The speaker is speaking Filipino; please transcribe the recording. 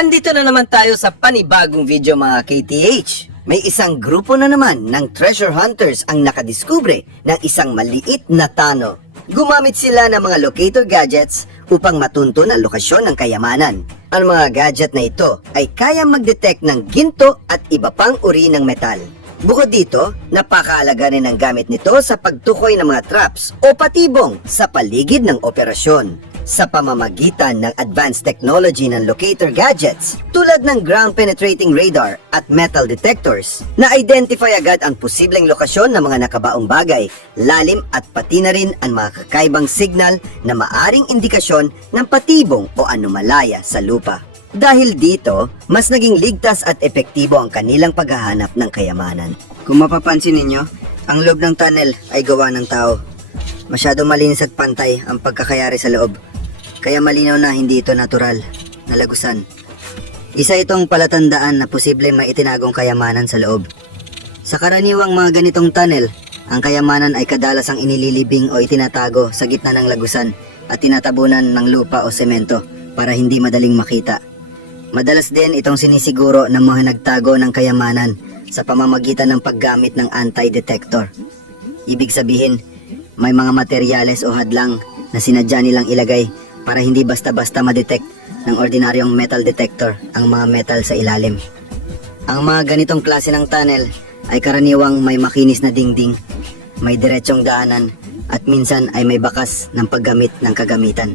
Andito na naman tayo sa panibagong video mga KTH. May isang grupo na naman ng treasure hunters ang nakadiskubre ng isang maliit na tano. Gumamit sila ng mga locator gadgets upang matunto ang lokasyon ng kayamanan. Ang mga gadget na ito ay kayang mag-detect ng ginto at iba pang uri ng metal. Bukod dito, napakaalaga rin ang gamit nito sa pagtukoy ng mga traps o patibong sa paligid ng operasyon. Sa pamamagitan ng advanced technology ng locator gadgets tulad ng ground penetrating radar at metal detectors, na-identify agad ang posibleng lokasyon ng mga nakabaong bagay, lalim at pati na rin ang mga kakaibang signal na maaring indikasyon ng patibong o anomalaya sa lupa. Dahil dito, mas naging ligtas at epektibo ang kanilang paghahanap ng kayamanan. Kung mapapansin ninyo, ang loob ng tunnel ay gawa ng tao. Masyado malinis at pantay ang pagkakayari sa loob. Kaya malinaw na hindi ito natural na lagusan. Isa itong palatandaan na posibleng may itinagong kayamanan sa loob. Sa karaniwang mga ganitong tunnel, ang kayamanan ay kadalasang inililibing o itinatago sa gitna ng lagusan at tinatabunan ng lupa o semento para hindi madaling makita. Madalas din itong sinisiguro ng mga nagtago ng kayamanan sa pamamagitan ng paggamit ng anti-detector. Ibig sabihin, may mga materyales o hadlang na sinadya nilang ilagay para hindi basta-basta ma-detect ng ordinaryong metal detector ang mga metal sa ilalim. Ang mga ganitong klase ng tunnel ay karaniwang may makinis na dingding, may diretsong daanan at minsan ay may bakas ng paggamit ng kagamitan.